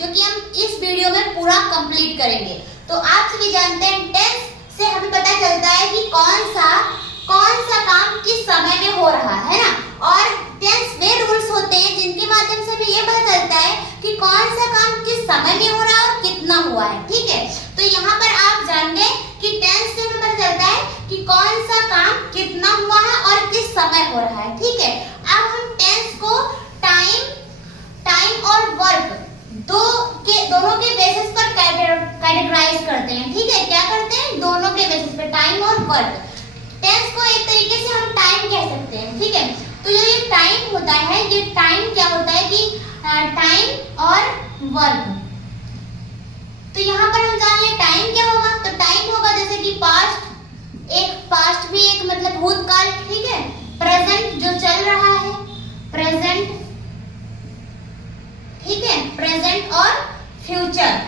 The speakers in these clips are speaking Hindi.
जो कि हम इस वीडियो में पूरा कंप्लीट करेंगे। तो आप सभी जानते हैं टेंस से हमें पता चलता है कि कौन सा काम किस समय में हो रहा है ना, और टेंस वे रूल्स होते हैं जिनके माध्यम से हमें ये पता चलता है कि कौन सा काम किस समय में हो रहा है और कितना हुआ है। ठीक है, तो यहाँ पर आप जान गए कि टेंस से हमें पता चलता है कि कौन सा काम कितना हुआ है और किस समय हो रहा है। ठीक है, अब हम टेंस को टाइम और वर्क दोनों के बेसिस पर कैटेगराइज करते हैं। ठीक है, क्या करते हैं? दोनों के बेसिस पर, टाइम और वर्क। टेंस को एक तरीके से हम टाइम कह सकते हैं। ठीक है, तो ये टाइम होता है, ये टाइम क्या होता है कि टाइम और वर्क। तो यहाँ पर हम जान ले टाइम क्या होगा। तो टाइम होगा जैसे कि पास्ट भी एक मतलब भूतकाल। ठीक है, प्रेजेंट जो चल रहा है, प्रेजेंट। ठीक है, प्रेजेंट और फ्यूचर।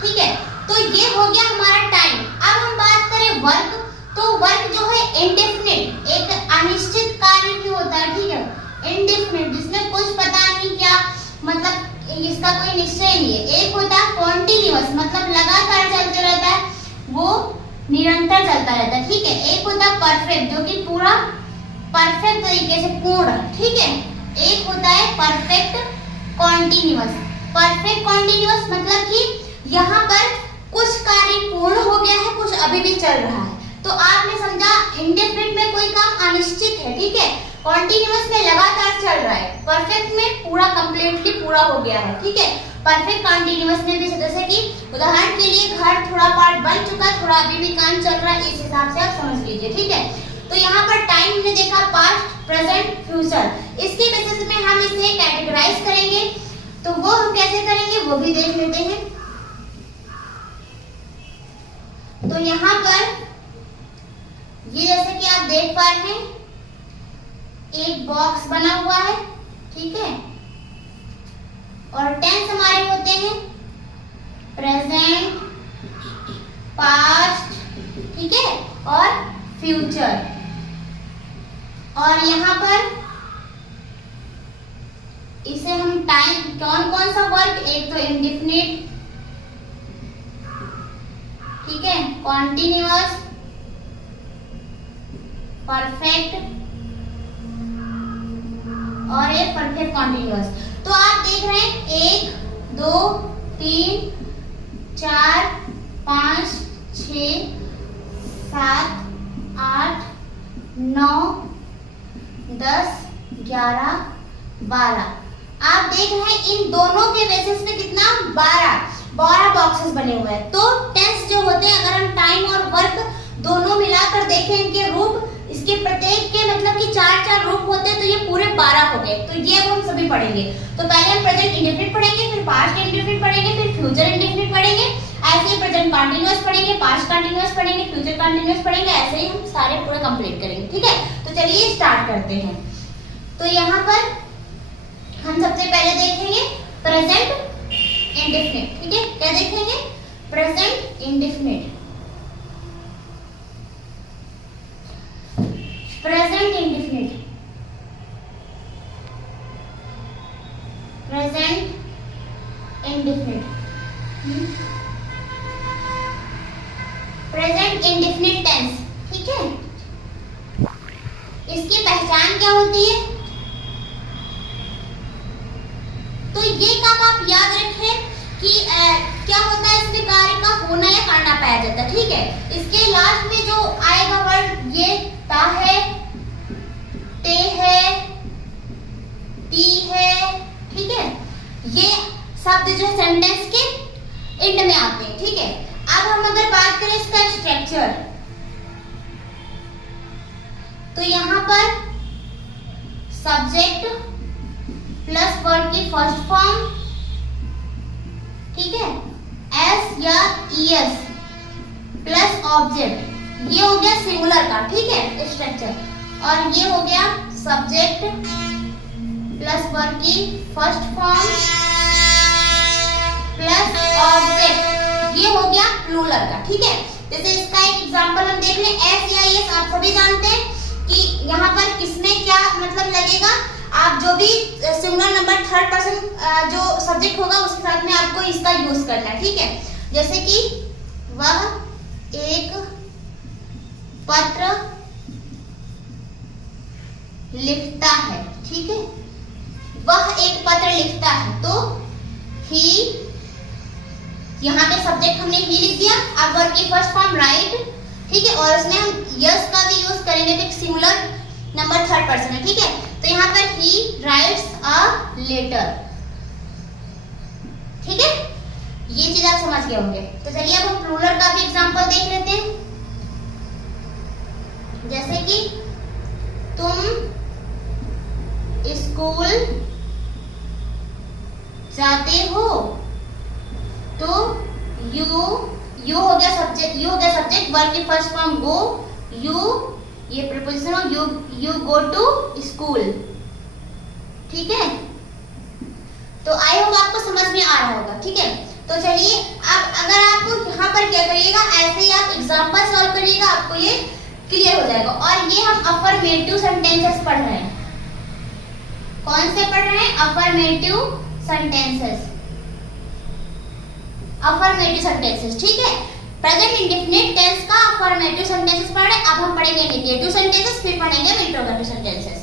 ठीक है, तो ये हो गया हमारा टाइम। अब हम बात करें वर्क, तो वर्क जो है इंडेफिनिट, एक अनिश्चित कार्य भी होता है। ठीक है, इंडेफिनिट जिसमें कुछ पता नहीं क्या, मतलब इसका कोई निश्चय नहीं है। एक होता है कॉन्टिन्यूअस, मतलब लगातार चलते रहता है, वो निरंतर चलता रहता है। ठीक है, एक होता है परफेक्ट, जो कि पूरा परफेक्ट तरीके से पूर्ण। ठीक है, एक होता है परफेक्ट कॉन्टिन्यूअस। परफेक्ट कॉन्टिन्यूअस मतलब कि यहाँ पर कुछ कार्य पूर्ण हो गया है, कुछ अभी भी चल रहा है। तो आपने समझा इंडेफिनिट में कोई काम अनिश्चित है। ठीक है, कॉन्टिन्यूअस में लगातार चल रहा है, परफेक्ट में पूरा कंप्लीटली पूरा हो गया है। ठीक है, परफेक्ट कॉन्टिन्यूअस में भी जैसे कि उदाहरण के लिए घर थोड़ा पार्ट बन चुका, थोड़ा अभी भी काम चल रहा है, इस हिसाब से आप समझ लीजिए। ठीक है, तो यहाँ पर टाइम ने देखा पास्ट, प्रेजेंट, फ्यूचर, इसके बेसिस में हम इसे कैटेगराइज करेंगे। तो वो हम कैसे करेंगे वो भी देख लेते हैं। तो यहाँ पर ये जैसे कि आप देख पा रहे हैं एक बॉक्स बना हुआ है। ठीक है, और टेंस हमारे होते हैं प्रेजेंट, पास्ट, ठीक है, और फ्यूचर। और यहाँ पर इसे हम टाइम कौन सा वर्क, एक तो इंडेफिनिट, ठीक है, कॉन्टिन्यूअस, परफेक्ट और ये परफेक्ट कॉन्टिन्यूअस। तो आप देख रहे हैं 1 2 3 4 5 6 7 8 9 10 11 12। आप देख रहे हैं इन दोनों के बेसिस पे कितना 12 बॉक्सेस बने हुए हैं। तो टेंस जो होते हैं, अगर हम टाइम और वर्क दोनों मिलाकर देखें इनके रूप, इसके प्रत्येक के मतलब कि 4 रूप होते हैं, तो ये पूरे 12 हो गए। तो ये अब हम सभी पढ़ेंगे। तो पहले हम प्रेजेंट इंडेफिनिट पढ़ेंगे, फिर पास्ट इंडेफिनिट पढ़ेंगे, फिर फ्यूचर इंडेफिनिट पढ़ेंगे, ऐसे ही प्रेजेंट कंटीन्यूअस पढ़ेंगे, पास्ट कंटीन्यूअस पढ़ेंगे, फ्यूचर कंटीन्यूअस पढ़ेंगे, ऐसे ही हम सारे पूरे कंप्लीट करेंगे। ठीक है, तो चलिए स्टार्ट करते हैं। तो यहाँ पर हम सबसे पहले देखेंगे प्रेजेंट इंडेफिनिट। ठीक है, क्या देखेंगे? Present indefinite. Present indefinite, present indefinite, present indefinite tense. ठीक है, इसकी पहचान क्या होती है? तो ये काम आप याद रखें कि क्या होता है, इसमें कार्य का होना या करना पाया जाता है। ठीक है, इसके लास्ट में जो आएगा वर्ड, ये ता है, ते है, ती है। ठीक है, ये शब्द जो सेंटेंस के एंड में आते हैं। ठीक है, अब हम अगर बात करें इसका स्ट्रक्चर, तो यहाँ पर सब्जेक्ट प्लस वर्ड की फर्स्ट फॉर्म, ठीक है, एस या ईएस प्लस ऑब्जेक्ट, ये हो गया सिंगुलर का। ठीक है, स्ट्रक्चर। और ये हो गया सब्जेक्ट प्लस वर्ब की फर्स्ट फॉर्म प्लस ऑब्जेक्ट, ये हो गया प्लूरल का। ठीक है, जैसे इसका एक एग्जांपल हम देख लें, एस या एस आप सभी जानते हैं कि यहाँ पर किसमें क्या मतलब लगेगा। आप जो भी सिंगुलर नंबर थर्ड पर्सन जो सब्जेक्ट होगा उसके साथ में आपको इसका यूज करना है, ठीक है। जैसे कि वह एक पत्र लिखता है, ठीक है, वह एक पत्र लिखता है, तो ही, यहाँ पे सब्जेक्ट हमने ही लिख दिया। अब वर्ब की फर्स्ट फॉर्म राइट, ठीक है, और उसमें हम यस का भी यूज करेंगे तो एक सिंगुलर नंबर थर्ड पर्सन है, ठीक है। तो यहाँ पर ही राइट्स अ लेटर, ठीक है, ये चीज आप समझ गए होंगे। तो चलिए अब हम प्लूरल का भी एग्जांपल देख लेते हैं। जैसे कि तुम स्कूल जाते हो, तो यू हो गया सब्जेक्ट, वर्ब की फर्स्ट फॉर्म गो, यू ये प्रीपोजिशन हो, यू गो टू स्कूल, ठीक है। तो आई होप आपको समझ में आ रहा होगा, ठीक है। तो चलिए अब अगर आप यहाँ पर क्या करिएगा, ऐसे ही आप एग्जांपल सॉल्व करिएगा, आपको ये क्लियर हो जाएगा। और ये हम अफर्मेटिव सेंटेंसेस पढ़ रहे हैं। कौन से पढ़ रहे हैं? अफर्मेटिव सेंटेंसेस, ठीक है। प्रेजेंट इंडेफिनिट टेंस का अफर्मेटिव सेंटेंसेस पढ़ रहे हैं। अब हम पढ़ेंगे नेगेटिव सेंटेंसेस, फिर पढ़ेंगे इंट्रोगेटिव सेंटेंसेस।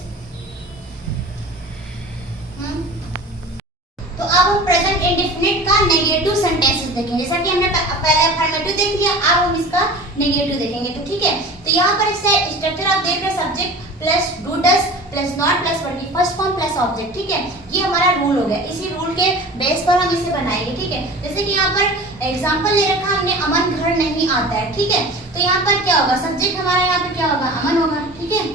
तो अब हम प्रेजेंट इंडेफिनिट का नेगेटिव सेंटेंसेस देखेंगे। जैसा कि हमने पहले अफर्मेटिव देख लिया, अब हम इसका नेगेटिव देखेंगे, तो ठीक है। तो यहाँ पर इससे स्ट्रक्चर आप देख रहे हैं, subject plus do does plus not plus verb की फर्स्ट फॉर्म प्लस ऑब्जेक्ट, ठीक है। ये हमारा रूल हो गया। इसी रूल के बेस पर हम इसे बनाएंगे, ठीक है। जैसे कि यहाँ पर एग्जांपल ले रखा हमने, अमन घर नहीं आता है, ठीक है। तो यहाँ पर क्या होगा, सब्जेक्ट हमारा यहाँ पे क्या होगा, अमन होगा, ठीक है,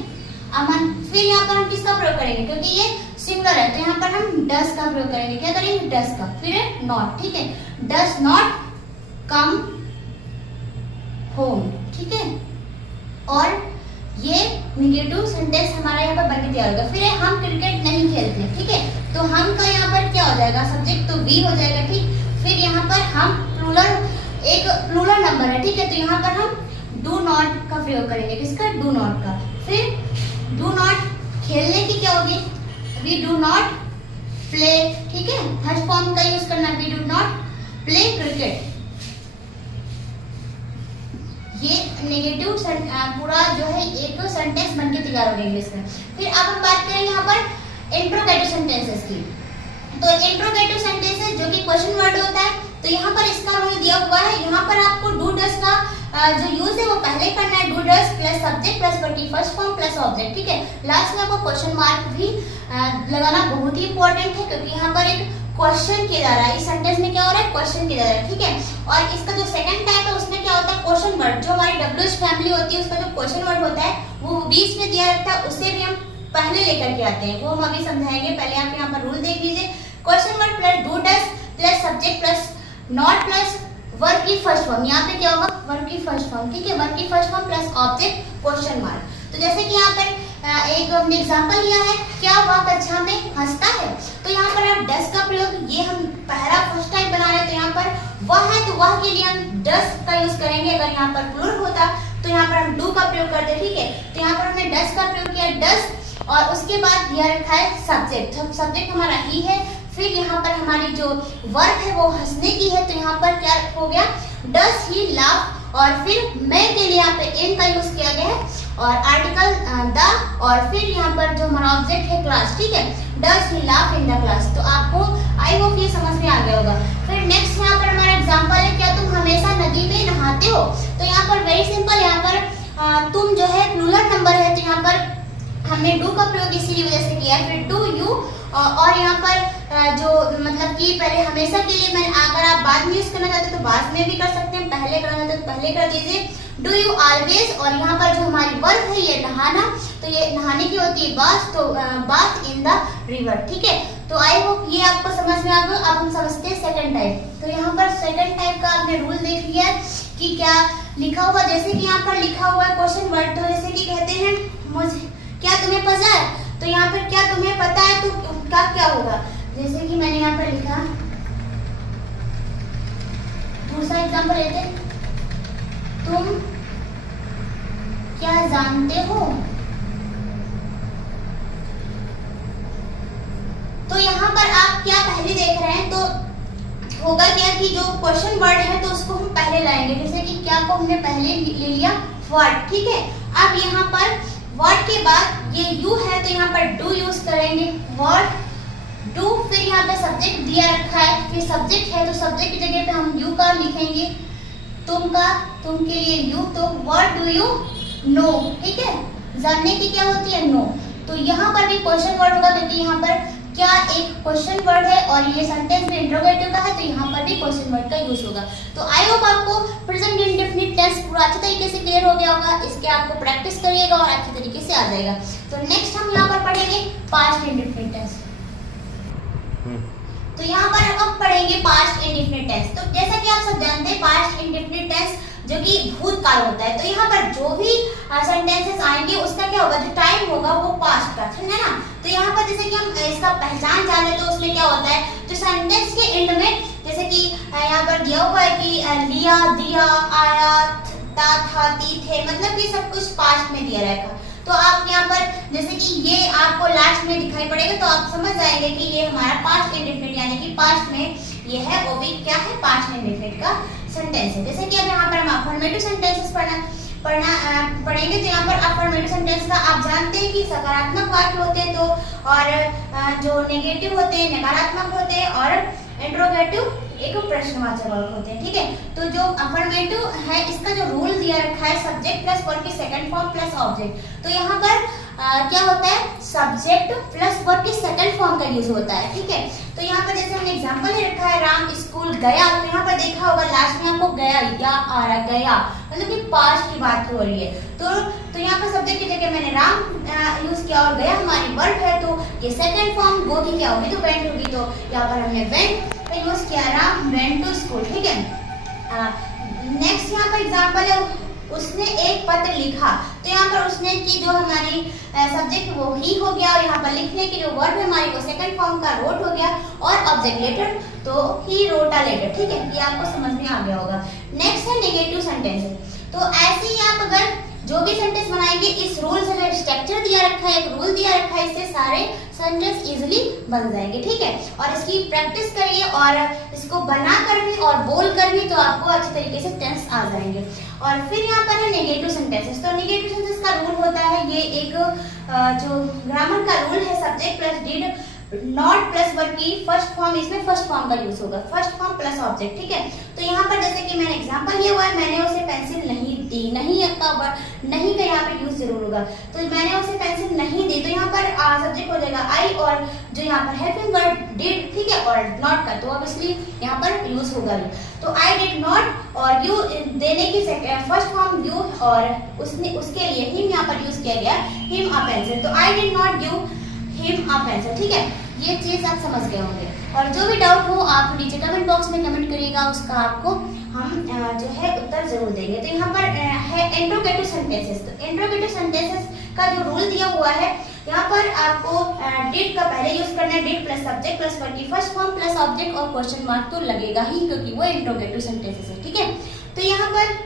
अमन। फिर यहाँ पर हम किसका प्रयोग करेंगे, क्योंकि ये सिंगुलर है, तो यहाँ पर हम डस का प्रयोग करेंगे। क्या करेंगे, डस का, फिर नॉट, ठीक है, डस नॉट कम होम, ठीक है। और ये नेगेटिव सेंटेंस हमारा यहाँ पर बनके तैयार होगा। फिर हम क्रिकेट नहीं खेलते, ठीक है, तो हम का यहाँ पर क्या हो जाएगा, सब्जेक्ट तो वी हो जाएगा, ठीक। फिर यहाँ पर हम एक प्लूरल नंबर है, ठीक है, तो यहाँ पर हम डू नॉट का प्रयोग करेंगे, किसका, डू नॉट का। फिर डू नॉट खेलने की क्या होगी, वी डू नॉट प्ले, ठीक है, फर्स्ट फॉर्म का यूज करना, we do not play cricket. ये नेगेटिव पूरा जो है एक सेंटेंस बनके तैयार हो गया इंग्लिश में। फिर अब हम बात करें यहाँ पर इंट्रोगेटिव सेंटेंसेस की। तो इंट्रोगेटिव सेंटेंसेस जो कि क्वेश्चन वर्ड होता है, तो यहाँ पर इसका रूल दिया हुआ है। यहाँ पर आपको डू डस का जो यूज है वो पहले करना है, do does plus subject plus verb की फर्स्ट फॉर्म प्लस ऑब्जेक्ट, ठीक है। लास्ट में आपको क्वेश्चन मार्क भी लगाना बहुत ही इंपॉर्टेंट है, क्योंकि यहाँ पर एक क्वेश्चन किया जा रहा है। इस सेंटेंस में क्या हो रहा है, क्वेश्चन किया जा रहा है, ठीक है। और इसका जो सेकंड टाइप है उसमें क्या होता है, क्वेश्चन वर्ड। जो हमारी डब्ल्यूएच फैमिली होती है उसका जो क्वेश्चन वर्ड होता है वो बीच में दिया रहता है, उसे भी हम पहले लेकर के आते हैं, वो हम अभी समझाएंगे। पहले आप यहाँ पर रूल देख लीजिए, question word plus do does plus subject plus not plus verb की फर्स्ट फॉर्म। यहाँ पे क्या होगा, वर्ब की फर्स्ट फॉर्म, ठीक है, वर्ब की first form plus object question mark. तो जैसे कि यहाँ पर एक हमने एग्जांपल लिया है, क्या वह कक्षा में हंसता है, तो यहाँ पर आप डस का प्रयोग, ये हम पहला फर्स्ट टाइम बना रहे हैं, तो यहाँ पर वह है तो वह के लिए हम डस का यूज करेंगे। अगर यहाँ पर प्लूरल होता तो यहाँ पर हम डू का प्रयोग करते, ठीक है। तो यहाँ पर हमने डस का प्रयोग किया, डस, और उसके बाद दिया रखा है सब्जेक्ट। सब्जेक्ट हमारा ही है। फिर यहाँ पर हमारी जो वर्ब है वो हंसने की है, तो यहाँ पर क्या हो गया, डस ही लाफ, और फिर मैं के लिए यहाँ पे इन का यूज किया गया है, और आर्टिकल द, और फिर यहाँ पर जो हमारा ऑब्जेक्ट है क्लास, ठीक है, does he laugh in the class. तो आपको आई होप ये समझ में आ गया होगा। फिर नेक्स्ट यहाँ पर हमारा एग्जांपल है, क्या तुम हमेशा नदी में नहाते हो, तो यहाँ पर वेरी सिंपल, यहाँ पर तुम जो है प्लूरल नंबर है, तो यहाँ पर हमने डू का प्रयोग इसीलिए वजह से किया है। फिर डू यू, और यहाँ पर जो मतलब कि पहले हमेशा के लिए, मैं अगर आप बाद में यूज करना चाहते तो बाद में भी कर सकते हैं, पहले करना चाहते तो पहले कर दीजिए। डू यू ऑलवेज, और यहाँ पर जो हमारी वर्ब है ये नहाना, तो ये नहाने की होती है बाथ, तो बाथ इन द रिवर, ठीक है। तो आई होप ये आपको समझ में आ गया। अब हम समझते हैं सेकंड टाइप। तो यहाँ पर सेकंड टाइप का आपने रूल देख लिया कि क्या लिखा हुआ, जैसे कि यहाँ पर लिखा हुआ है क्वेश्चन वर्ड, तो जैसे कि कहते हैं मुझे, क्या तुम्हें पता है, तो यहाँ पर क्या तुम्हें पता है, तो उनका क्या होगा, जैसे कि मैंने यहाँ पर लिखा, दूसरा एग्जांपल लेते, तुम क्या जानते हो, तो यहाँ पर आप क्या पहले देख रहे हैं, तो होगा क्या कि जो क्वेश्चन वर्ड है तो उसको हम पहले लाएंगे, जैसे कि क्या को हमने पहले ले लिया व्हाट, ठीक है। अब यहाँ पर व्हाट के बाद ये यू है तो यहाँ पर डू यूज करेंगे, व्हाट डू। फिर यहाँ पे सब्जेक्ट दिया रखा है, फिर सब्जेक्ट है तो सब्जेक्ट की जगह पे हम यू का लिखेंगे, तुम का, तुम के लिए यू, तो व्हाट डू यू नो, ठीक है। जानने की क्या होती है, नो। तो यहाँ पर भी क्वेश्चन वर्ड होगा क्योंकि यहाँ पर क्या एक क्वेश्चन वर्ड है और ये सेंटेंस में इंट्रोगेटिव का है, तो यहाँ पर भी क्वेश्चन वर्ड का यूज होगा। तो आई होप आपको प्रेजेंट इंडेफिनिट टेंस पूरा अच्छे तरीके से क्लियर हो गया होगा। इसके आपको प्रैक्टिस करिएगा और अच्छे तरीके से आ जाएगा। तो नेक्स्ट हम यहाँ पर पढ़ेंगे पास्ट इंडेफिनिट टेंस। तो यहाँ पर हम पढ़ेंगे पास्ट इंडेफिनिट टेंस। तो जैसा कि आप सब जानते हैं पास्ट इंडेफिनिट टेंस जो कि भूतकाल होता है, तो यहाँ पर जो भी सेंटेंसेस आएंगे उसका क्या होगा, जो टाइम होगा वो पास्ट का, है ना। तो यहाँ पर जैसे कि हम इसका पहचान जाने तो उसमें क्या होता है, जो सेंटेंस के एंड में जैसे कि यहाँ पर दिया हुआ है कि लिया, दिया, आया, था, थी, थे, मतलब कि सब कुछ पास्ट में दिया रहेगा। तो आप यहाँ पर जैसे कि ये आपको लास्ट में दिखाई पड़ेगा तो आप समझ जाएंगे कि ये हमारा पास्ट इंडेफिनिट यानी कि पास्ट में ये है, वो भी क्या है, पास्ट इंडेफिनिट का सेंटेंस है। जैसे कि अब यहाँ पर हम अफर्मेटिव सेंटेंसेस पढ़ेंगे। तो यहाँ पर अफर्मेटिव सेंटेंस का आप जानते हैं कि सकारात्मक वाक्य होते हैं तो, और जो नेगेटिव होते हैं नकारात्मक होते हैं, और इंट्रोगेटिव एक प्रश्नवाचक वाक्य होते हैं, ठीक है। तो जो अफर्मेटिव है इसका जो रूल दिया रखा है सब्जेक्ट प्लस वर्ब की सेकंड फॉर्म प्लस ऑब्जेक्ट। तो यहाँ पर क्या होता है, सब्जेक्ट प्लस वर्ब की सेकंड फॉर्म का यूज होता है, ठीक है। तो यहाँ पर जैसे हमने एग्जांपल ले रखा है, राम स्कूल गया, तो यहाँ पर देखा होगा लास्ट में आपको गया या आ रहा, गया मतलब कि पास्ट की बात हो रही है। तो यहाँ पर सब्जेक्ट की जगह मैंने राम यूज किया और गया हमारी वर्ब है, तो ये सेकंड फॉर्म गो की क्या होगी, तो वेंट होगी। तो यहाँ पर हमने वेंट का यूज किया, राम वेंट टू स्कूल, ठीक है। नेक्स्ट यहाँ पर एग्जांपल है, उसने एक पत्र लिखा, तो यहाँ पर उसने की जो हमारी सब्जेक्ट वो ही हो गया, और यहाँ पर लिखने की जो वर्ब है हमारी वो सेकंड फॉर्म का रोट हो गया, और ऑब्जेक्ट लेटर तो ही रोट अ लेटर, ठीक है। ये आपको समझ में आ गया होगा। नेक्स्ट है नेगेटिव सेंटेंस। तो ऐसे ही आप अगर जो भी सेंटेंस बनाएंगे इस रूल से, जो स्ट्रक्चर दिया रखा है, एक रूल दिया रखा है, इससे सारे सेंटेंस इजीली बन जाएंगे, ठीक है। और इसकी प्रैक्टिस करिए और इसको बना कर भी और बोल कर भी, तो आपको अच्छे तरीके से टेंस आ जाएंगे। और फिर यहाँ पर है नेगेटिव सेंटेंसेस। तो नेगेटिव सेंटेंस का रूल होता है, ये एक जो ग्रामर का रूल है, subject plus did not plus verb की फर्स्ट फॉर्म, इसमें फर्स्ट फॉर्म का यूज होगा, फर्स्ट फॉर्म प्लस ऑब्जेक्ट, ठीक है। तो यहाँ पर जैसे कि मैंने एग्जांपल लिया हुआ है, मैंने उसे पेंसिल नहीं दी, नहीं का वर्ड नहीं का यहाँ पे यूज जरूर होगा। तो मैंने उसे पेंसिल नहीं दी, तो यहाँ पर सब्जेक्ट हो जाएगा आई, और जो यहाँ पर हेल्पिंग वर्ड डिड, ठीक है, और नॉट का तो ऑब्वियसली यहाँ पर यूज होगा। तो आई डिड नॉट और यू देने की फर्स्ट फॉर्म यू, और उसके लिए हिम यहाँ पर यूज किया गया, हिम अ पेंसिल। तो I did not give him a pencil, ठीक है। ये चीज आप समझ गए होंगे। और जो भी डाउट हो आप नीचे कमेंट बॉक्स में कमेंट करिएगा, उसका आपको हम जो है उत्तर जरूर देंगे। तो यहाँ पर है इंट्रोगेटिव सेंटेंसेस। तो इंट्रोगेटिव सेंटेंसेस का जो रूल दिया हुआ है, यहाँ पर आपको डिड का पहले यूज करना है, did plus subject plus verb की फर्स्ट फॉर्म प्लस ऑब्जेक्ट, और क्वेश्चन मार्क तो लगेगा ही क्योंकि वो इंट्रोगेटिव सेंटेंसेस है, ठीक है। तो यहाँ पर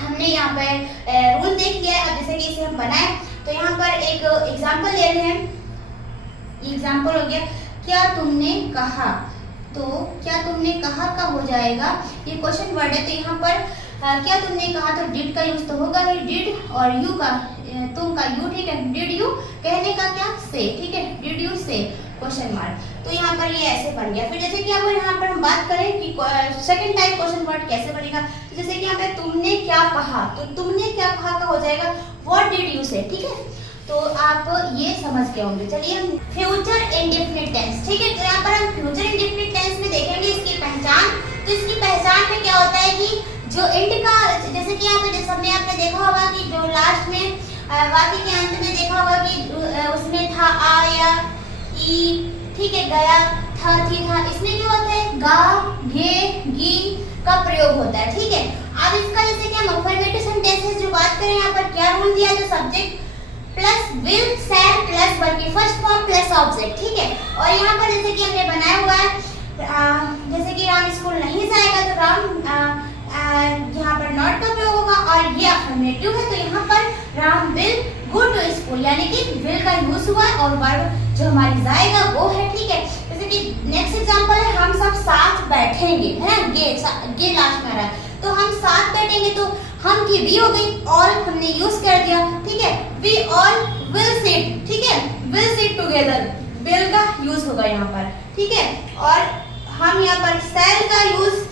हमने यहाँ पर रूल देख लिया है। अब जैसे कि इसे हम बनाए, तो यहाँ पर एक एग्जाम्पल ले रहे हैं। एग्जाम्पल हो गया, क्या तुमने कहा, तो क्या तुमने कहा का हो जाएगा, ये क्वेश्चन वर्ड है। तो यहाँ पर क्या तुमने कहा, तो डिड का यूज तो होगा ही, डिड, और यू का, तुम का यू, ठीक है। डिड यू कहने का क्या, से, ठीक है, डिड यू से क्वेश्चन मार्क। तो यहाँ पर ये ऐसे बन गया। फिर जैसे कि अब यहाँ पर हम बात करें कि सेकंड टाइप क्वेश्चन वर्ड कैसे बनेगा, तो जैसे कि यहाँ पे तुमने क्या कहा, तो तुमने क्या कहा का हो जाएगा व्हाट डिड यू से, ठीक है। तो आप ये समझ के होंगे। चलिए हम फ्यूचर इंडेफिनिट टेंस, ठीक है। तो यहाँ पर हम फ्यूचर इंडेफिनिट टेंस में देखेंगे इसकी पहचान। तो इसकी पहचान में क्या होता है कि जो एंड का, जैसे कि यहाँ पे जैसे हमने आपने देखा होगा कि जो लास्ट में वाक्य के अंत में देखा होगा कि उसमें था आया, ई, ठीक है, गया, था, थी, था, इसमें क्या होता है गा, घे, गी का प्रयोग होता है, ठीक है। अब इसका जैसे कि हम अफर्मेटिव सेंटेंसेस जो बात करें, यहाँ पर क्या रूल दिया, जो subject plus will Sam plus verb की फर्स्ट फॉर्म प्लस ऑब्जेक्ट, ठीक है। और यहाँ पर जैसे कि हमने बनाया हुआ है, जैसे कि राम स्कूल नहीं जाएगा, तो राम यहाँ पर नॉट का प्रयोग होगा, और ये अफर्मेटिव है, तो यहाँ पर Ram will go to school, यानी कि विल का यूज हुआ और वर्ब जो हमारी जाएगा वो है, ठीक है। जैसे कि नेक्स्ट एग्जांपल है, हम सब साथ बैठे बैठेंगे, है ना, ये लास्ट में आ रहा है, तो हम साथ बैठेंगे, तो हम की वी हो गई, ऑल हमने यूज कर दिया, ठीक है, वी ऑल विल सिट, ठीक है, विल सिट टुगेदर, विल का यूज होगा यहाँ पर, ठीक है। और हम यहाँ पर शैल का यूज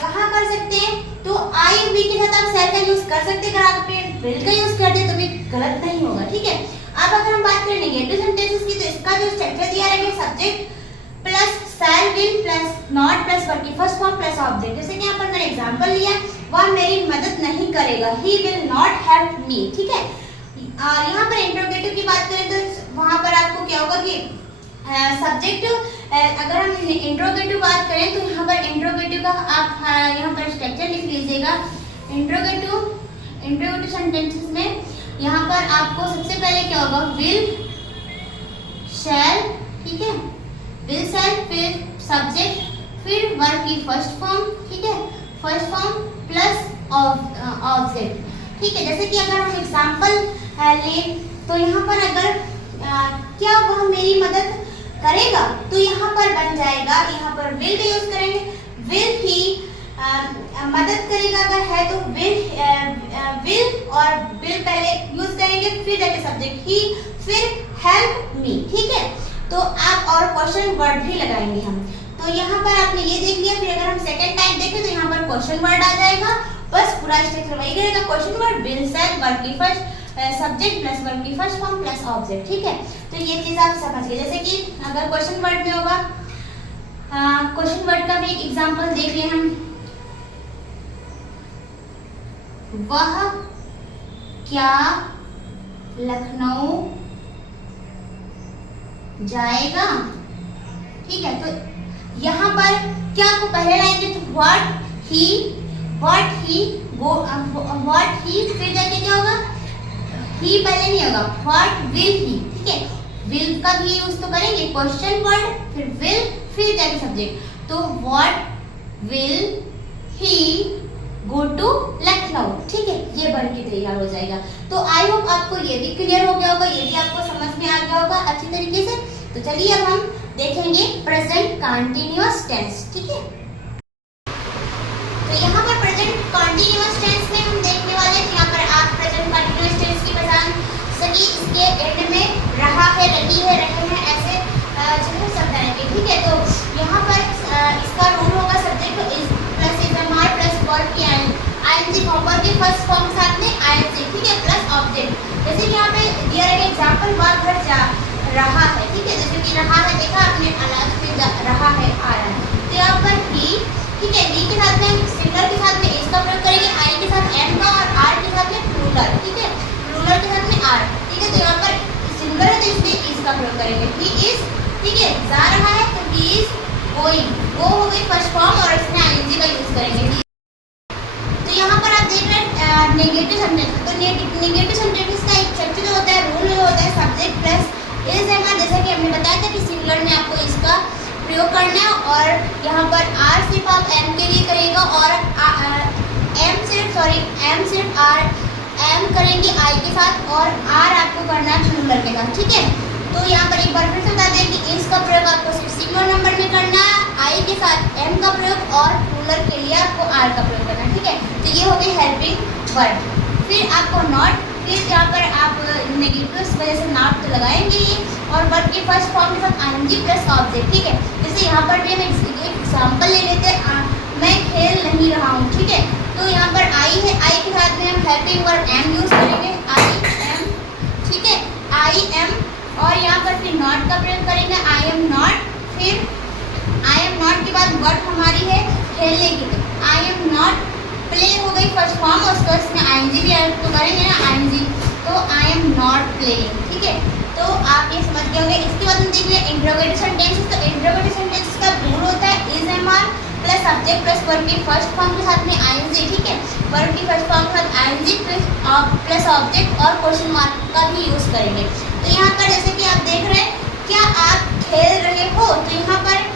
कहाँ कर सकते हैं, तो आई वी के साथ आप शैल का यूज कर सकते हैं, अगर आप विल का यूज करते तो भी गलत नहीं होगा, ठीक है। अब अगर हम बात करें नेगेटिव सेंटेंसेस की, तो इसका जो स्ट्रक्चर दिया है subject plus shell will plus not plus verb की फर्स्ट फॉर्म प्लस ऑब्जेक्ट। जैसे कि यहाँ पर मैंने एग्जांपल लिया, वह मेरी मदद नहीं करेगा, he will not help me, ठीक है। यहाँ पर इंट्रोगेटिव की बात करें तो वहां पर आपको क्या होगा कि सब्जेक्ट, अगर हम इंट्रोगेटिव बात करें तो यहाँ पर इंट्रोगेटिव का आप यहाँ पर स्ट्रक्चर लिख लीजिएगा। इंट्रोगेटिव सेंटेंसेस में यहाँ पर आपको सबसे पहले क्या होगा, विल शैल, ठीक है, विल शैल, फिर सब्जेक्ट, फिर वर्ब की फर्स्ट फॉर्म, ठीक है, फर्स्ट फॉर्म प्लस ऑब्जेक्ट, ठीक है। जैसे कि अगर हम एग्जांपल लें तो यहाँ पर अगर क्या वह मेरी मदद करेगा, तो यहाँ पर बन जाएगा, यहाँ पर विल का यूज करेंगे, विल ही मदद करेगा अगर है तो विल और विल पहले यूज करेंगे, फिर जाके सब्जेक्ट ही, फिर हेल्प मी, ठीक है। तो आप और क्वेश्चन वर्ड भी लगाएंगे हम, तो यहाँ पर आपने ये देख लिया। फिर अगर हम सेकंड टाइम देखें तो यहाँ पर क्वेश्चन वर्ड आ जाएगा, बस पूरा स्ट्रक्चर वही रहेगा, question word, will shell, verb की फर्स्ट सब्जेक्ट प्लस वर्ब की फर्स्ट फॉर्म प्लस ऑब्जेक्ट, ठीक है। तो ये चीज आप समझ गए। जैसे कि अगर क्वेश्चन वर्ड में होगा, क्वेश्चन वर्ड का भी एक एग्जांपल देख लें हम, वह क्या लखनऊ जाएगा, ठीक है। तो यहाँ पर क्या आपको पहले लाइन में तो what he go, what he, फिर जाके क्या होगा, ही पहले नहीं होगा, व्हाट विल ही, ठीक है, विल का भी यूज तो करेंगे, क्वेश्चन वर्ड, फिर विल, फिर जाके सब्जेक्ट, तो what will he go to Lucknow, ठीक है, ये बन के तैयार हो जाएगा। तो आई होप आपको ये भी क्लियर हो गया होगा, ये भी आपको समझ में आ गया होगा अच्छी तरीके से। तो चलिए अब हम देखेंगे प्रेजेंट कंटीन्यूअस टेंस, ठीक है। तो यहाँ पर प्रेजेंट कंटीन्यूअस टेंस में हम देखने वाले हैं, यहाँ पर आप प्रेजेंट कंटीन्यूअस टेंस की पहचान सभी इसके एंड में रहा है, रही है, रहे हैं, ऐसे जो है शब्द आएंगे, ठीक है। तो यहाँ पर इसका रूल होगा subject is plus is am are plus verb की आईएनजी फॉर्म, वर्ब की फर्स्ट फॉर्म के साथ में आईएनजी, ठीक है, प्लस ऑब्जेक्ट। जैसे कि यहाँ पे दिया है एग्जांपल, वह घर जा रहा है, ठीक है, जैसे कि रहा है देखा आपने, अलाज में रहा है, आ रहा है, तो यहाँ पर ही, ठीक है, वी के साथ में सिंगुलर के साथ में इज का प्रयोग करेंगे, आई के साथ एम का, और आर के साथ में प्लूरल, ठीक है, प्लूरल के साथ में आर, ठीक है। तो यहाँ पर सिंगुलर है तो इसमें इज का प्रयोग करेंगे, ही इज, ठीक है, जा रहा है तो ही इज गोइंग, वो हो गई फर्स्ट फॉर्म, और इसमें आईएनजी का यूज करेंगे। तो यहाँ पर आप देख रहे हैं नेगेटिव सेंटेंस, तो नेगेटिव सेंटेंस का एक स्ट्रक्चर जो होता है, रूल जो होता है, सब्जेक्ट प्लस इज है, जैसा कि हमने बताया था कि सिंगुलर में आपको इसका प्रयोग करना है, और यहाँ पर आर सिर्फ आप एम के लिए करेगा, और एम सिर्फ आर एम करेंगे आई के साथ, और आर आपको करना है प्लूरल के साथ, ठीक है। तो यहाँ पर एक बार फिर से बता दें कि इस का प्रयोग आपको सिर्फ सिंगुलर नंबर में करना है, आई के साथ एम का प्रयोग, और प्लूरल के लिए आपको आर का प्रयोग करना है, ठीक है। तो ये हो गई हेल्पिंग वर्ड। फिर आपको नॉट, फिर यहाँ पर आप नेगेटिव वजह से नॉट तो लगाएंगे ही, और वर्ब की फर्स्ट फॉर्म के साथ आईएनजी प्लस ऑब्जेक्ट, ठीक है। जैसे यहाँ पर भी हम एक एग्जांपल ले लेते हैं, मैं खेल नहीं रहा हूँ, ठीक है। तो यहाँ पर आई है, आई के साथ में हम हेल्पिंग वर्ब एम यूज करेंगे, आई एम, ठीक है, आई एम, और यहाँ पर फिर नॉट का प्रयोग करेंगे, आई एम नॉट, फिर आई एम नॉट के बाद वर्ब हमारी है खेलने की, तो आई एम नॉट प्ले हो गई फर्स्ट फॉर्म, और उसको इसमें आईएनजी भी ऐड तो करेंगे ना, आईएनजी, तो आई एम नॉट प्लेइंग, ठीक है। तो आप ये समझ गए होंगे। इसके बाद हम देख रहे हैं इंट्रोगेटिव सेंटेंसेस। तो इंट्रोगेटिव सेंटेंसेस का रूल होता है is am are plus subject plus verb की फर्स्ट फॉर्म के साथ में आईएनजी, ठीक है, वर्ब की फर्स्ट फॉर्म के साथ आईएनजी प्लस ऑब्जेक्ट और क्वेश्चन मार्क का भी यूज करेंगे। तो यहाँ पर जैसे कि आप देख रहे हैं, क्या आप खेल रहे हो, तो यहाँ पर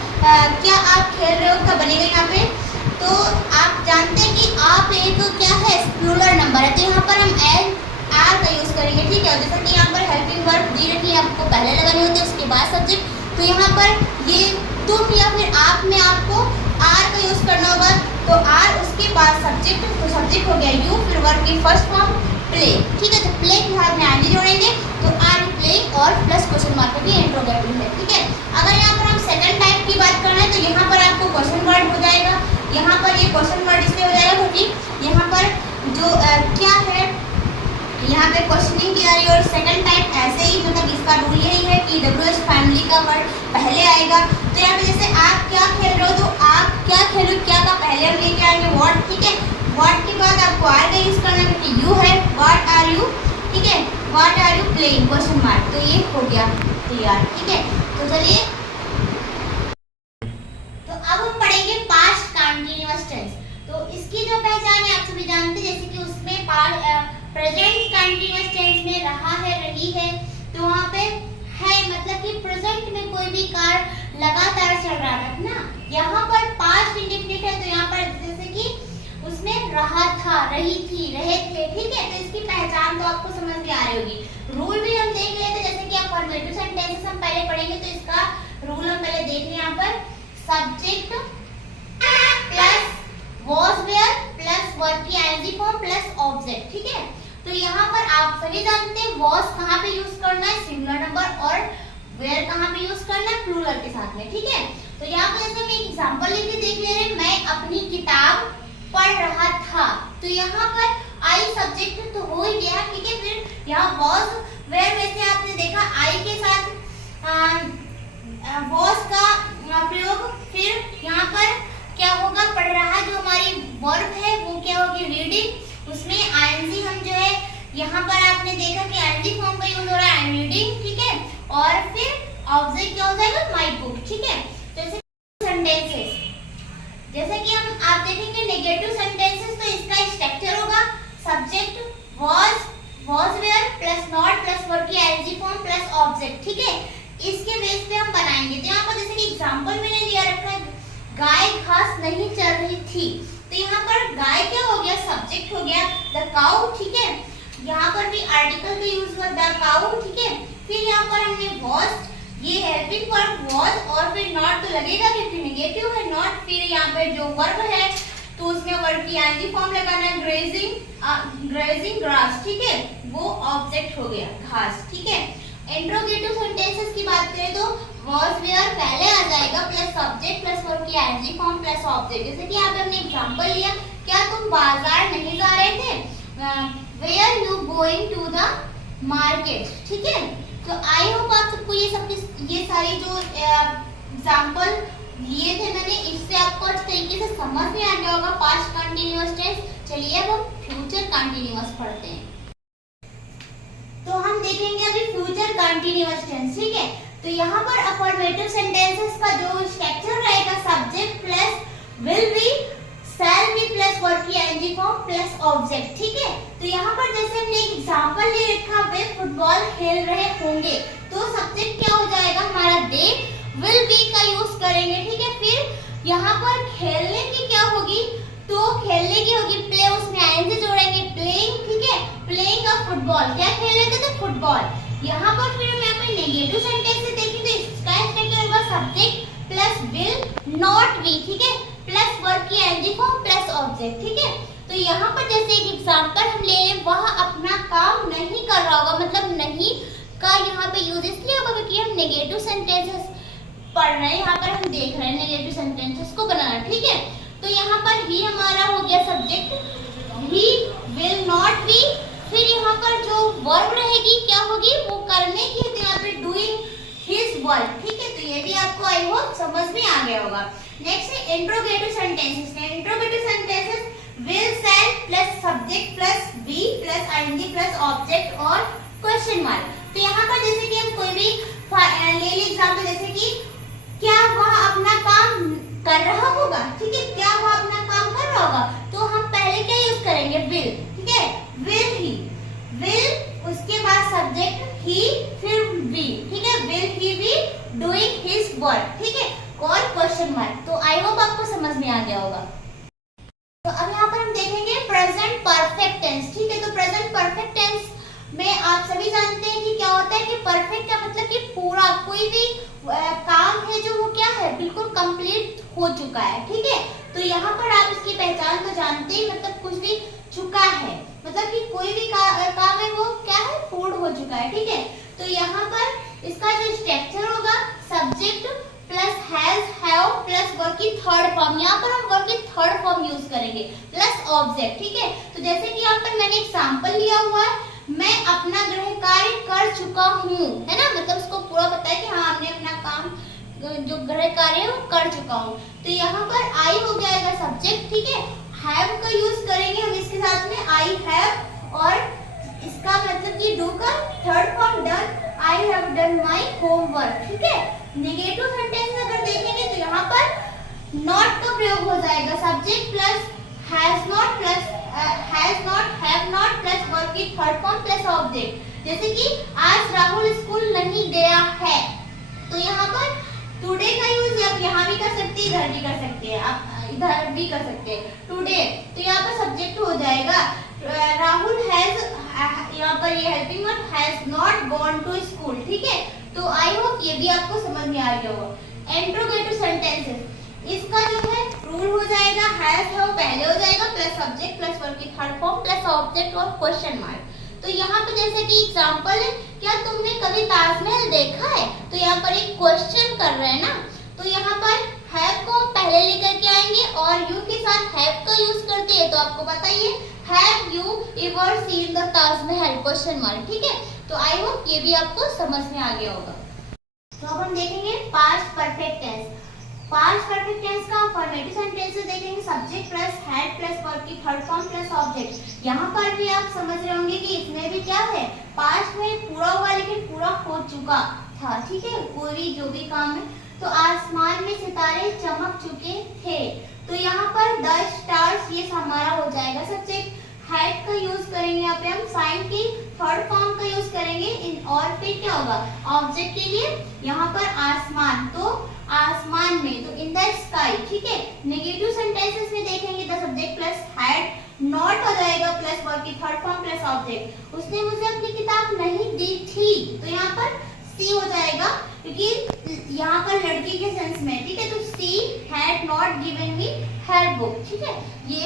क्या आप खेल रहे हो का बनेगा यहाँ पे। तो आप जानते हैं कि आप एक क्या है प्लूरल नंबर है, तो यहाँ पर हम एल आर का यूज करेंगे, ठीक है। जैसे कि यहाँ पर हेल्पिंग वर्ब दी रखी है, आपको पहले लगानी होती है, उसके बाद सब्जेक्ट। तो यहाँ पर ये तुम या फिर आप में आपको करना होगा। तो आर उसके बाद सब्जेक्ट, तो सब्जेक्ट हो गया यू, फिर वर्ब की फर्स्ट फॉर्म प्ले, ठीक है। तो प्ले के साथ में आगे जोड़ेंगे तो आर यू प्लेइंग और प्लस क्वेश्चन मार्क की इंट्रोगेटिव है, ठीक है। अगर यहाँ पर हम सेकंड टाइप की बात करना है तो यहाँ पर आपको क्वेश्चन वर्ड हो जाएगा। यहाँ पर ये क्वेश्चन वर्ड इसलिए हो जाएगा क्योंकि यहाँ पर जो क्या है, यहाँ पे क्वेश्चनिंग की आ रही है। और सेकंड टाइप ऐसे ही, मतलब इसका रूल यही है कि WH फैमिली का वर्ड पहले आएगा। तो यहाँ पे जैसे आप क्या खेल रहे हो तो आप क्या खेलो, क्या का पहले हम लेके आएंगे व्हाट, ठीक है। व्हाट के बाद आपको आर का यूज करना है क्योंकि यू है, व्हाट आर यू, ठीक है। What are you playing question mark, तो ये हो गया तैयार, ठीक है। तो चलिए, तो अब हम पढ़ेंगे पास्ट कंटीन्यूअस टेंस। तो इसकी जो पहचान है आप सभी जानते हैं, जैसे कि उसमें प्रेजेंट कंटीन्यूअस टेंस में रहा है, रही है, तो वहाँ पे है मतलब कि प्रेजेंट में कोई भी कार्य लगातार चल रहा था ना। यहाँ पर पास्ट इंडेफिनिट है तो यहाँ पर जैसे कि उसमें रहा था, रही थी, रहे थे, ठीक है। तो इसकी पहचान तो आपको समझ में आ रही होगी। रूल भी हम देख लेते, जैसे कि अफर्मेटिव सेंटेंसेस हम पहले पढ़ेंगे तो इसका रूल हम पहले देख लें। यहाँ पर subject plus was where plus verb की आईएनजी फॉर्म प्लस ऑब्जेक्ट, ठीक है। तो यहाँ पर आप सभी जानते हैं was कहाँ पे यूज करना है, सिंगुलर नंबर, और where कहाँ पे यूज करना है, प्लूरल के साथ में, ठीक है। तो यहाँ पर जैसे हम एक एग्जांपल लेके देख ले रहे हैं, मैं अपनी किताब पढ़ रहा था। तो यहाँ पर आई सब्जेक्ट तो हो ही गया, ठीक है। फिर यहाँ was where वैसे आपने देखा आई के साथ was का प्रयोग, फिर यहाँ पर क्या होगा, पढ़ रहा जो हमारी वर्ब है वो क्या होगी, रीडिंग। उसमें आईएनजी हम जो है यहाँ पर आपने देखा कि आईएनजी फॉर्म का यूज हो रहा है, आई एम रीडिंग, ठीक है। और फिर ऑब्जेक्ट क्या हो जाएगा, माय बुक, ठीक है। जैसे सेंटेंसेस, जैसे कि हम आप देखेंगे नेगेटिव सेंटेंसेस, तो इसका स्ट्रक्चर होगा subject was where plus not plus verb की आईएनजी फॉर्म प्लस ऑब्जेक्ट, ठीक है। इसके बेस पे हम बनाएंगे। तो यहाँ पर जैसे कि एग्जांपल मैंने लिया रखा है, गाय घास नहीं चल रही थी। तो यहाँ पर गाय क्या हो गया, सब्जेक्ट हो गया द काउ, ठीक है। यहाँ पर भी आर्टिकल का यूज हुआ द काउ, ठीक है। फिर यहाँ पर हमने was, ये हेल्पिंग वर्ब was, और फिर नॉट तो लगेगा क्योंकि नेगेटिव है नॉट। फिर यहाँ पे जो वर्ब है तो उसमें वर्ब की आईएनजी फॉर्म लगाना है, ग्रेजिंग ग्रास, ठीक है। वो ऑब्जेक्ट हो गया घास, ठीक है। इंट्रोगेटिव सेंटेंसेस की बात करें तो was where पहले आ जाएगा प्लस सब्जेक्ट प्लस वर्ब की आईएनजी फॉर्म प्लस ऑब्जेक्ट। जैसे कि आप हमने एग्जांपल लिया, क्या तुम बाजार नहीं जा रहे थे, where you going to the market, ठीक है। तो आई होप आप सबको ये सारी जो एग्जांपल लिए थे मैंने, इससे आपको अच्छे तरीके से समझ में आ गया होगा पास्ट कंटीन्यूअस टेंस। चलिए अब हम फ्यूचर कंटीन्यूअस पढ़ते हैं। तो हम देखेंगे अभी फ्यूचर कंटीन्यूअस टेंस, ठीक है। तो यहाँ पर अफर्मेटिव सेंटेंसेस का जो स्ट्रक्चर रहेगा subject plus will be, shall be plus verb की आईएनजी फॉर्म प्लस ऑब्जेक्ट, ठीक है। तो यहाँ पर जैसे हमने एक एग्जांपल ले रखा, वे फुटबॉल खेल रहे होंगे, तो सब्जेक्ट क्या हो जाएगा हमारा दे, विल बी का यूज करेंगे, ठीक है। फिर यहाँ पर खेलने की क्या होगी, तो खेलने की होगी प्ले, उसमें आईएनजी जोड़ेंगे, प्लेइंग, ठीक है। प्लेइंग ऑफ फुटबॉल, क्या खेल रहे थे, फुटबॉल। यहाँ पर फिर हम यहाँ पे नेगेटिव सेंटेंस से देखें तो इसका स्ट्रक्चर होगा subject plus will not be, ठीक है, प्लस वर्ब की आईएनजी फॉर्म प्लस ऑब्जेक्ट, ठीक है। तो यहाँ पर जैसे एक एग्जांपल हम ले रहे, वह अपना काम नहीं कर रहा होगा, मतलब नहीं का यहाँ पे यूज इसलिए होगा क्योंकि हम नेगेटिव सेंटेंसेस पढ़ रहे हैं, यहाँ पर हम देख रहे हैं नेगेटिव सेंटेंसेस को बनाना, ठीक है। तो यहाँ पर ही हमारा हो गया subject, he will not be. फिर यहाँ पर जो वर्ब रहेगी क्या होगी, वो करने की है, तो यहाँ पे डूइंग हिज वर्क, ठीक है। तो ये भी आपको आई होप समझ में आ गया होगा। नेक्स्ट है interrogative sentences. Interrogative sentences will, shall plus subject plus be plus ING plus object और क्वेश्चन मार्क। तो यहाँ पर जैसे कि हम कोई भी ले ली एग्जांपल, जैसे कि क्या वह अपना काम कर रहा होगा, ठीक है। क्या वह अपना काम कर रहा होगा, तो हम पहले क्या यूज करेंगे, विल, ठीक है। विल ही, विल उसके बाद सब्जेक्ट ही फिर बी, ठीक है। Will he be doing his work, ठीक है, और क्वेश्चन मार्क। तो आई होप आपको समझ में आ गया होगा। तो अब यहाँ पर हम देखेंगे प्रेजेंट परफेक्ट टेंस, ठीक है। तो प्रेजेंट परफेक्ट टेंस में आप सभी जानते हैं कि क्या होता है कि परफेक्ट का मतलब कि पूरा, कोई भी काम है जो वो क्या है, बिल्कुल कंप्लीट हो चुका है। ठीक है, तो यहाँ पर आप इसकी पहचान तो जानते ही, मतलब कुछ भी चुका है, मतलब कि कोई भी काम है वो क्या है, पूर्ण हो चुका है। ठीक है, तो यहाँ पर इसका जो स्ट्रक्चर होगा subject plus has have plus verb की थर्ड फॉर्म, यहाँ पर हम वर्ब की थर्ड फॉर्म यूज करेंगे प्लस ऑब्जेक्ट। ठीक है, तो जैसे कि यहाँ पर मैंने एग्जांपल लिया हुआ है, मैं अपना गृह कार्य कर चुका हूँ, है ना, मतलब उसको पूरा पता है कि हाँ हमने अपना काम जो गृह कार्य है वो कर चुका हूँ। तो यहाँ पर आई हो जाएगा सब्जेक्ट। ठीक है, हैव का यूज करेंगे हम इसके साथ में, आई हैव, और इसका मतलब कि डू का third form done, I have done my homework. ठीक है, नेगेटिव सेंटेंस अगर देखेंगे तो यहाँ पर नॉट का प्रयोग हो जाएगा, subject plus has not plus has not have not plus verb की थर्ड फॉर्म प्लस ऑब्जेक्ट। जैसे कि आज राहुल स्कूल नहीं गया है, तो यहाँ पर टुडे का यूज आप यहाँ भी कर सकते हैं, इधर भी कर सकते हैं, आप इधर भी कर सकते हैं टुडे, तो यहाँ पर सब्जेक्ट हो जाएगा राहुल हैज, यहाँ पर ये helping verb has not gone to school. ठीक है, तो आई होप ये भी आपको समझ में आ गया होगा। इंट्रोगेटिव सेंटेंसेस, इसका जो है रूल हो जाएगा हैज हैव पहले हो जाएगा प्लस सब्जेक्ट प्लस वर्ब की थर्ड फॉर्म प्लस ऑब्जेक्ट और क्वेश्चन मार्क। तो यहाँ पे जैसे कि एग्जांपल है, क्या तुमने कभी ताजमहल देखा है, तो यहाँ पर एक क्वेश्चन कर रहे हैं ना, तो यहाँ पर हैव को पहले लेकर के आएंगे और यू के साथ हैव का यूज करते हैं, तो आपको बताइए have you ever seen the Taj Mahal question mark. ठीक है, तो आई होप ये भी आपको समझ में आ गया होगा। तो अब हम देखेंगे past perfect tense. Past perfect tense का अफर्मेटिव सेंटेंसेस देखेंगे subject plus had plus verb की थर्ड फॉर्म प्लस ऑब्जेक्ट। यहाँ पर भी आप समझ रहे होंगे कि इसमें भी क्या है, पास्ट में पूरा हुआ लेकिन पूरा हो चुका था। ठीक है, कोई जो भी काम है, तो आसमान में सितारे चमक चुके थे, तो यहाँ पर द स्टार्स ये हमारा हो जाएगा सब्जेक्ट। हैड का यूज करेंगे यहाँ पे हम, साइन की थर्ड फॉर्म का यूज करेंगे इन, और फिर क्या होगा ऑब्जेक्ट के लिए यहाँ पर आसमान, तो आसमान में, तो इन द स्काई। ठीक है, नेगेटिव सेंटेंसेस में देखेंगे the subject plus had not हो जाएगा प्लस वर्ब की थर्ड फॉर्म प्लस ऑब्जेक्ट। उसने मुझे अपनी किताब नहीं दी थी, तो यहाँ पर सी हो जाएगा, क्योंकि यहाँ पर लड़की के सेंस में। ठीक है, तो she had not given me her book. ठीक है, ये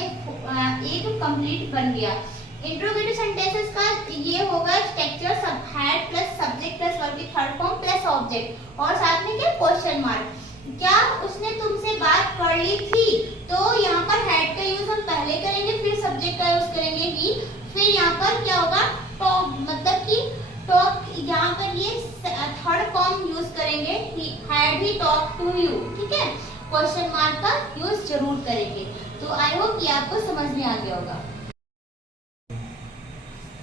एक कंप्लीट बन गया। इंट्रोगेटिव सेंटेंसेस का ये होगा स्ट्रक्चर सब had plus subject plus verb की थर्ड फॉर्म प्लस ऑब्जेक्ट, और साथ में क्या क्वेश्चन मार्क। क्या उसने तुमसे बात कर ली थी, तो यहाँ पर हैड का यूज हम पहले करेंगे, फिर सब्जेक्ट का यूज करेंगे ही, फिर यहाँ पर क्या होगा टॉक, मतलब कि टॉक, यहाँ पर ये थर्ड फॉर्म यूज करेंगे, had he talk to you. ठीक है, क्वेश्चन मार्क का यूज जरूर करेंगे। तो आई होप ये आपको समझ में आ गया होगा।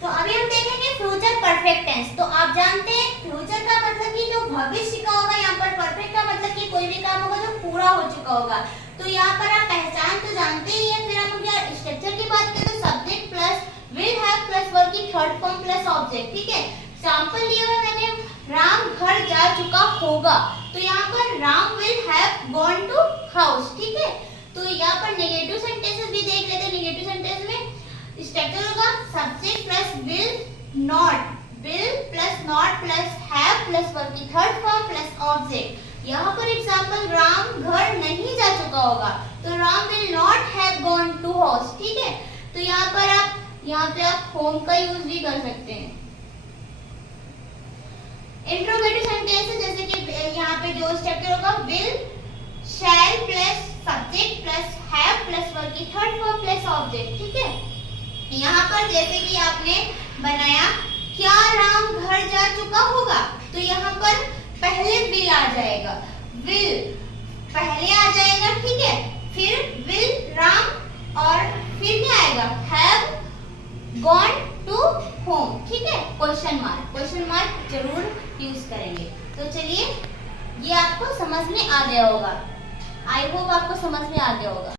तो अभी हम देखेंगे फ्यूचर परफेक्ट टेंस। तो आप जानते हैं फ्यूचर का मतलब कि जो भविष्य का होगा, यहाँ पर परफेक्ट का मतलब कि कोई भी काम होगा जो पूरा हो चुका होगा। तो यहाँ पर आप पहचान तो जानते ही है। फिर हम क्या स्ट्रक्चर की बात करें तो subject plus will have plus verb की थर्ड फॉर्म प्लस ऑब्जेक्ट। ठीक है, एग्जांपल लिया है मैंने, राम घर जा चुका होगा, तो यहाँ पर Ram will have gone to house. ठीक है, तो यहाँ पर नेगेटिव सेंटेंसेस भी देख लेते हैं। नेगेटिव सेंटेंस में स्ट्रक्चर होगा subject plus will not, will plus not plus have plus verb की थर्ड फॉर्म प्लस ऑब्जेक्ट। यहाँ पर एग्जांपल राम घर नहीं जा चुका होगा, तो Ram will not have gone to house. ठीक है, तो यहाँ पे आप होम का यूज भी कर सकते हैं। इंट्रोगेटिव सेंटेंस जैसे कि यहाँ पे जो स्ट्रक्चर होगा will shall plus subject plus have plus verb की थर्ड फॉर्म प्लस ऑब्जेक्ट। ठीक है, यहाँ पर जैसे कि आपने बनाया क्या राम घर जा चुका होगा, तो यहाँ पर पहले विल आ जाएगा, विल पहले आ जाएगा। ठीक है, फिर विल राम और फिर क्या आएगा हैव गॉन टू होम। ठीक है, क्वेश्चन मार्क जरूर यूज करेंगे। तो चलिए ये आपको समझ में आ गया होगा, आई होप आपको समझ में आ गया होगा।